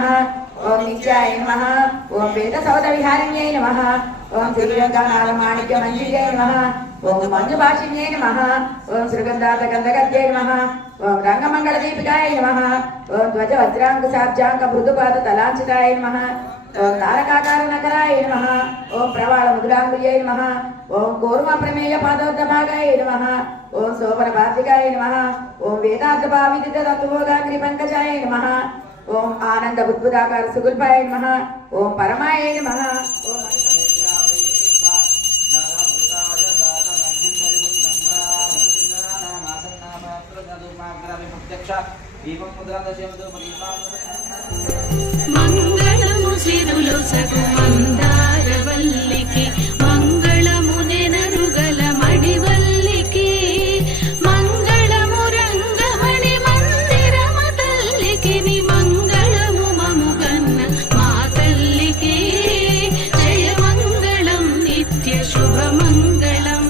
नमः ओम नित्याय नमः ओम वेदसौधविहारिण्यै नमः ओम श्रीरङ्गनाथमाणिक्यमञ्जिर्यै नमः ओम मञ्जुभाषिण्यै नमः ओम श्रीगन्धातगन्धगद्यै नमः ओम रङ्गमङ्गलदीपिकाय नमः ओम ध्वजवज्राङ्कुशाब्जाङ्कमृदुपादतलाञ्चिताय नमः ओम तारकाकारनकराय नमः ओम प्रवालमुद्राङ्गुल्यै नमः ओम कूर्मप्रमेयपादोद्धभागाय नमः ओम सोपनभातिकाय नमः ओम वेदान्तभाविदितत्वभोगाग्निपङ्कजाय नमः ओम आनन्दबुद्बुदाकार सुगुल्पाय नमः ओम परमाय नमः ओम మంగళము సిరులు సగు మందారవల్లికి మంగళము నెనరుగల మడివల్లికి మంగళము రంగమణి మందిరమ తల్లికి ని మంగళము మముగన్న మా తల్లికి జయ మంగళం నిత్య శుభ మంగళం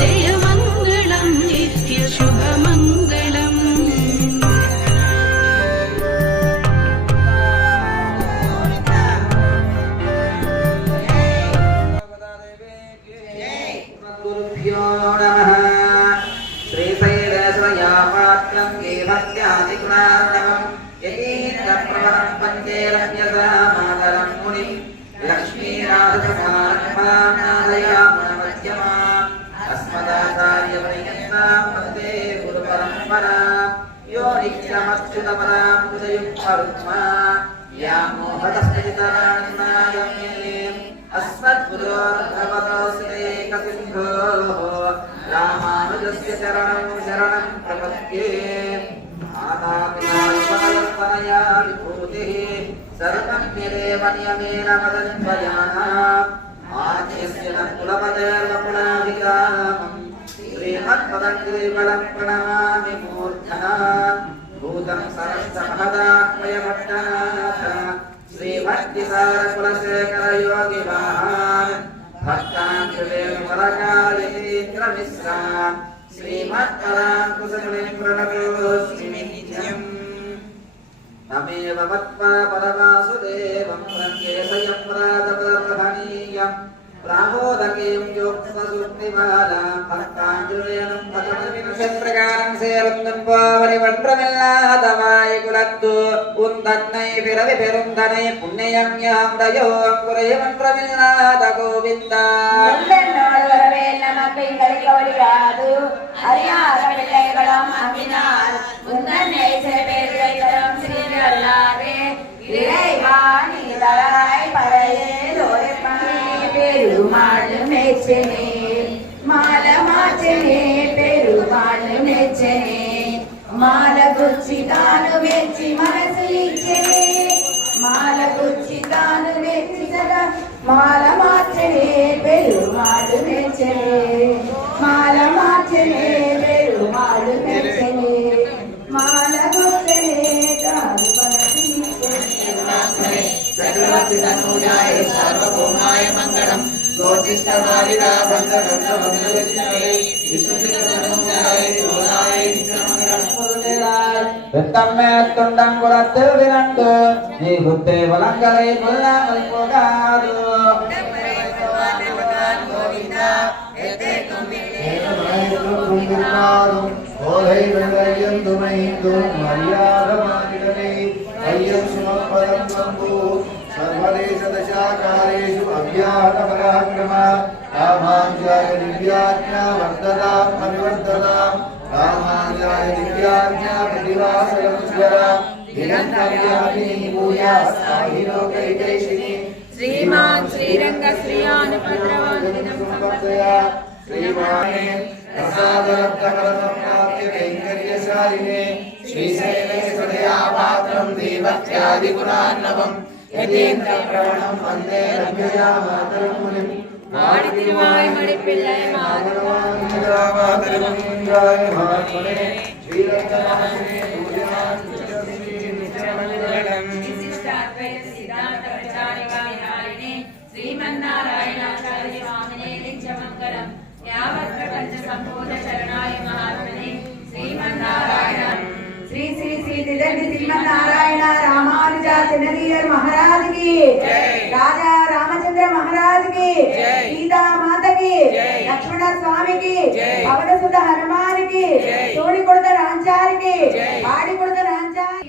జయ మంగళం నిత్య శుభ మంగళం रामानुजस्य चरणं शरणं प्रपद्ये मातापिता विभूतिः सर्वं यदेव नियमेन वदन्वयानाम् आद्यस्य न कुलपदेर्वकुलाभिरामम् श्रीमत्पदङ्गिरिबलं प्रणमामि मूर्धना भूतं सरस्तमहदाह्वयभट्टनाथ श्रीभक्तिसारकुलशेखरयोगिवाहान् भक्ताङ्कृवेणुपरकालीन्द्रमिश्रान् श्रीमत्पराङ्कुशमुनिं प्रणतोऽस्मि नित्यम् तमेव मत्वा परवासुदेवं रङ्गे स्वयं राजपरमहनीयम् प्रामोदकीं योक्ष्मसूक्तिमालां भक्ताञ्जलिनं भगवद्विंशप्रकारं சேருந்தன் பாவரிவன்றமில்லாதவாய் குலத்து உந்தன்னை பிறவி பெருந்தனை புண்ணியம் யாந்தையோ குறைவன்றமில்லாத கோவிந்தா வரவே நமக்கு கலிக்கொழியாது அறியாத பிள்ளைகளும் அம்பினார் உந்தன்னை சேபேர்களை தரும் ஸ்ரீரல்லாதே இறைவாணி தராய் பரையேலோரை பெருமாள் மெச்சனே மால மாச்சனே பெருமாள் மெச்சனே మాల గుచ్చి తాను మెచ్చి మనసు ఇచ్చనే మాల గుచ్చి తాను మెచ్చి సదా మాల మార్చనే పెరుమాడు మెచ్చనే మాల మార్చనే పెరుమాడు మెచ్చనే మాల గుచ్చనే తాను మనసు ఇచ్చనే సకలసిద్ధనుజాయ సార్వభౌమాయ మంగళం గోచిష్టమాలిదా బంధనందమంగళే విష్ణుచిత్తనుజాయ తోలాయ నిత్యమంగళం வெத்தம்மே தொண்டம் குலத்தில் விரண்டு நீ குத்தே வளங்களை கொல்லாமல் போகாது ஓலை வெள்ளையும் துணைந்தும் மரியாத மாநிலனை ஐயம் சுமப்பதம் நம்பு சர்வதேச தசாகாலேஷு அவ்யாஹத பராக்கிரம ராமானுஜாய திவ்யாஜ்ஞா வர்ததாம் அபிவர்ததாம் रामानुजाय दिव्याज्ञा प्रतिवासयमुज्ज्वला दिगन्तव्यापिनी भूयास्ताहि लोकैकैशिनी श्रीमान् श्रीरङ्ग श्रियानुपद्रवान्वितं सम्पत्तया श्रीमाने प्रसादरब्धकलसंप्राप्य कैङ्कर्यशालिने श्रीशैलेशदया पात्रं देवत्यादिगुणार्णवं यतीन्द्रप्रवणं वन्दे रम्यया मातरं मुनिम् மாடி திருவாய் மணிப்பிள்ளை மாதரமாதரமஞ்சாய மாத்மனே ஸ்ரீரங்கநாதனே பூஜான் விசிஷ்டாத்வைத சித்தாந்த பிரச்சாரிகாரிணே ஸ்ரீமன்னாராயணாச்சாரிய சுவாமினே நித்யமங்கலம் யாவத் பிரபஞ்ச சம்போத சரணாய மகாத்மனே ஸ்ரீமன்னாராயண శ్రీ శ్రీ శ్రీ త్రిదండి శ్రీమన్నారాయణ రామానుజాతి की राजा रामचंद्र महाराज की सीता माता की लक्ष्मण स्वामी की पवन सुत हनुमान की तोड़ी कोड़द रांचार की पाड़ी कोड़द रांचार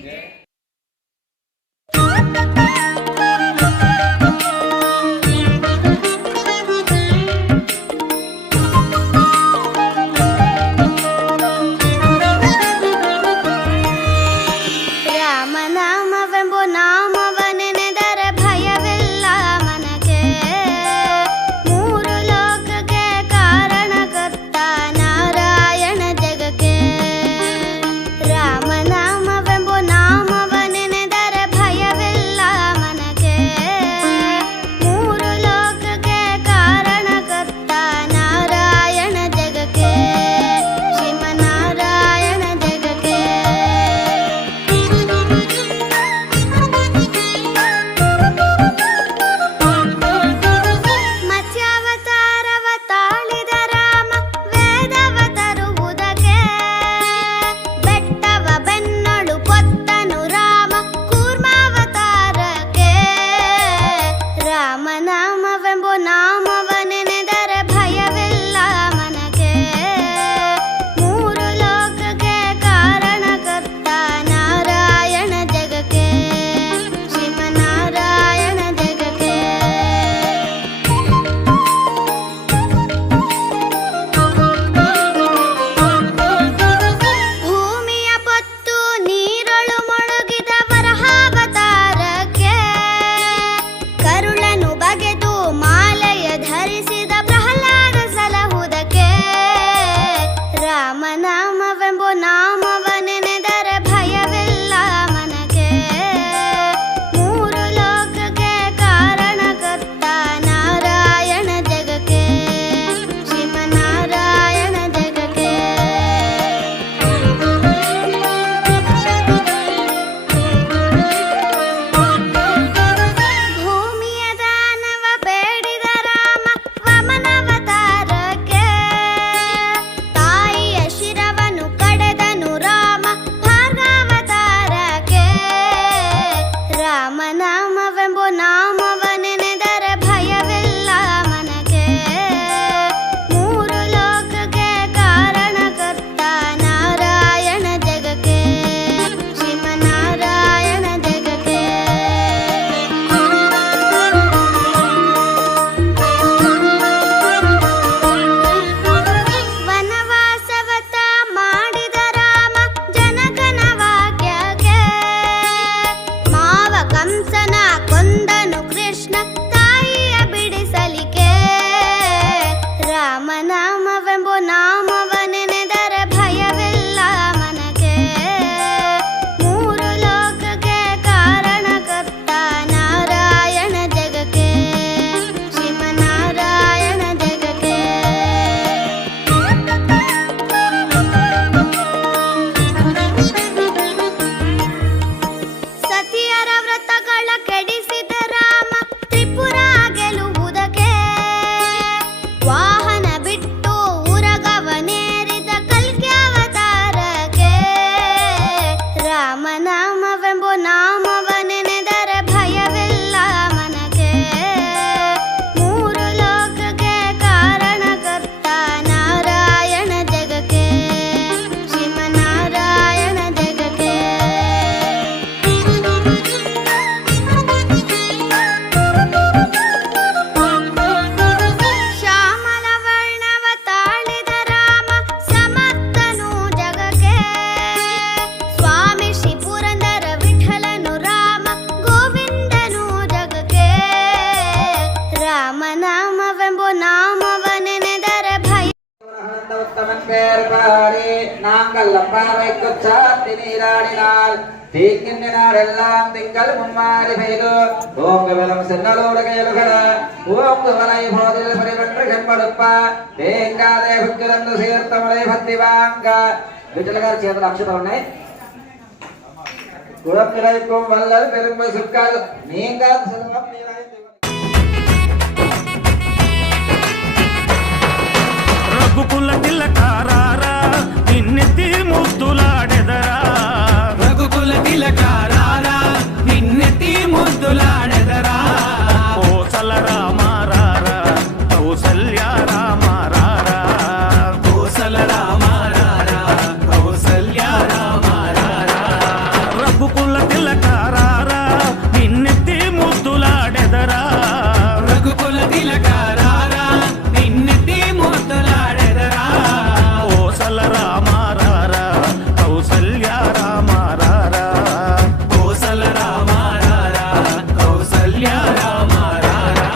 തിങ്കൾ മുമ്മാരി പെയ്തു ഓങ്കവലം സെന്നലോട് കേളുകട ഓങ്കുവലൈ ഭോതിൽ പരിവെன்று കൺപടുപ്പ തേങ്കാതെ ഭുക്കിരന്നു സീർത്തമളെ ഭക്തിവാങ്ക വീട്ടിലുകാർ ചേർന്ന അക്ഷരമാണ് കുളം നിറയ്ക്കും വല്ലൽ പെരുമ്പ് സുക്കൽ നീങ്കാൽ സെൽവം നീരായി రఘుకుల తిలకారారా నిన్నెత్తి ముద్దులాడెదరా రఘుకుల తిలకారారా నిన్నెత్తి ముద్దులాడెదరా తిలకారారా నిన్నెత్తి ముద్దులాడెదరా రఘుకుల తిలకారారా నిన్నెత్తి ముద్దులాడెదరా కోసల రామారారా కౌసల్య రామారారా కోసల రామారారా కౌసల్య రామారారా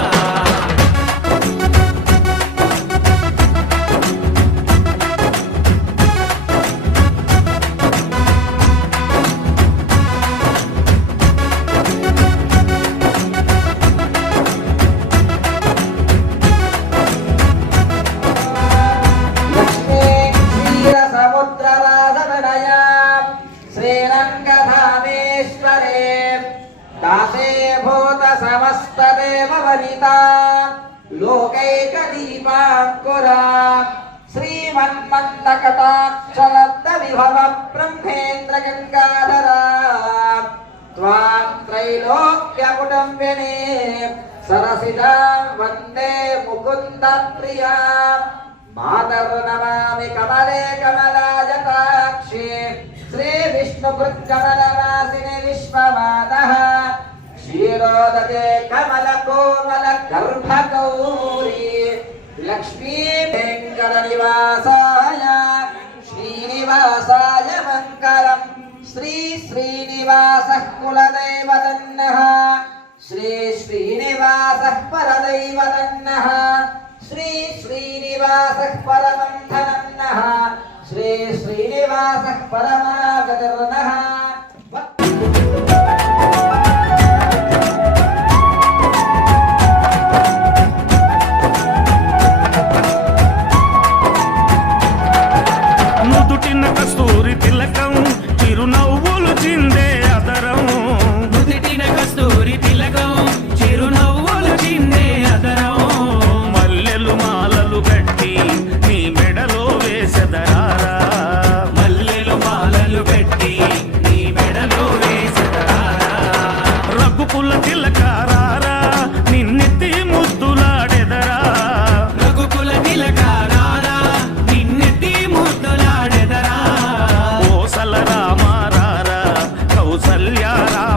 లక్ష్మీ క్షీర సముద్రవాసనయా శ్రీరంగధామేశ్వరే దాసే భూత సమస్త దేవ వనితా లోకైక దీపాంకురా శ్రీమన్మందకటాక్షలబ్ద విభవ బ్రహ్మేంద్ర గంగాధరా త్వాం త్రైలోక్యకుటుంబినే సరసిజాం వందే ముకుంద ప్రియా మాతర్నమామి కమలే కమలాయతాక్షి శ్రీ విష్ణుకృత్కమలవాసిని విశ్వమాతః క్షీరోదకే కమల కోమల గర్భగౌరీ లక్ష్మీ వెంకట నివాసాయ శ్రీనివాసాయ మంగళం శ్రీ శ్రీనివాసః కులదైవతన్నః శ్రీ శ్రీనివాసః పరదైవతన్నః శ్రీ శ్రీనివాసః పరమంధనన్నః శ్రీ శ్రీనివాసః పరమాగతిర్నః నుదుటిన కస్తూరి తిలకం చిరునవ్వులు చిందే అదరం నుదిటిన కస్తూరి తిలకం చిరునవ్వులు చిందే అదరం మల్లెలు మాలలు గట్టి నీ మెడలో వేసెదరారా మల్లెలు మాలలు పెట్టి నీ మెడలో వేసెదరారా రఘుకుల తిలకారారా నిన్నెత్తి ముద్దులాడెదరా రఘుకుల తిలకారారా నిన్నెత్తి ముద్దులాడెదరా కోసల రామారారా కౌసల్య రామ